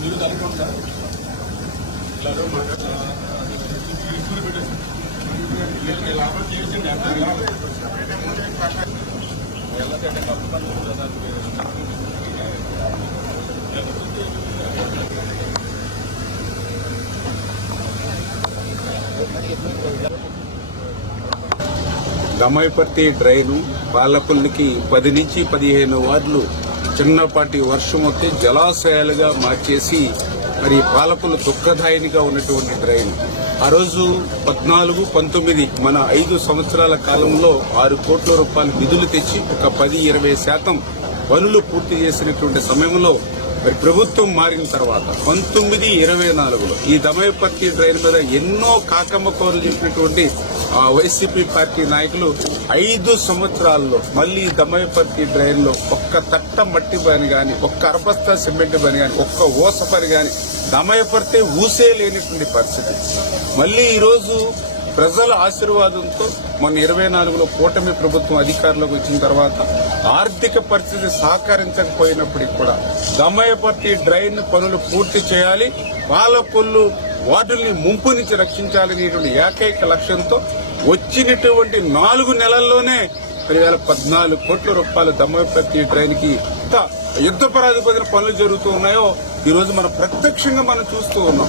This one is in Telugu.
మీరు కనుకుంటా లాభం చేసింది దమ్మాయిపర్తి డ్రైను పాలపల్లికి 10 నుంచి 15 వార్డులు చిన్నపాటి వర్షం వస్తే జలాశయాలుగా మార్చేసి మరి పాలకులు దుఃఖదాయినిగా ఉన్నటువంటి డ్రైన్ ఆ రోజు 14, 19 మన 5 సంవత్సరాల కాలంలో 6 కోట్ల రూపాయల నిధులు తెచ్చి ఒక 10-20% పనులు పూర్తి చేసినటువంటి సమయంలో మరి ప్రభుత్వం మారిన తర్వాత 1924లో ఈ దమ్మాయిపర్తి డ్రైన్ మీద ఎన్నో కాకమ్మ కోరలు చెప్పినటువంటి వైసీపీ పార్టీ నాయకులు 5 సంవత్సరాల్లో మళ్లీ దమ్మాయిపర్తి డ్రైన్ లో ఒక్క తట్ట మట్టి పని గాని, ఒక్క అరబస్తా సిమెంట్ పని గాని, ఒక్క ఓస పని గాని దమ్మాయిపర్తి ఊసే లేనటువంటి పరిస్థితి. మళ్లీ ఈ రోజు ప్రజల ఆశీర్వాదంతో మొన్న 24లో కూటమి ప్రభుత్వం అధికారంలోకి వచ్చిన తర్వాత ఆర్థిక పరిస్థితి సహకరించకపోయినప్పటికీ కూడా దమ్మాయిపర్తి డ్రైన్ పనులు పూర్తి చేయాలి, పాలకొల్లు వార్డుల్ని ముంపు నుంచి రక్షించాలనేటువంటి ఏకైక లక్ష్యంతో వచ్చినటువంటి 4 నెలల్లోనే 14 కోట్ల రూపాయల దమ్మాయిపర్తి డ్రైన్ కి యుద్ధ ప్రాతిపదికన పనులు జరుగుతూ ఉన్నాయో ఈ రోజు మనం ప్రత్యక్షంగా చూస్తూ ఉన్నాం.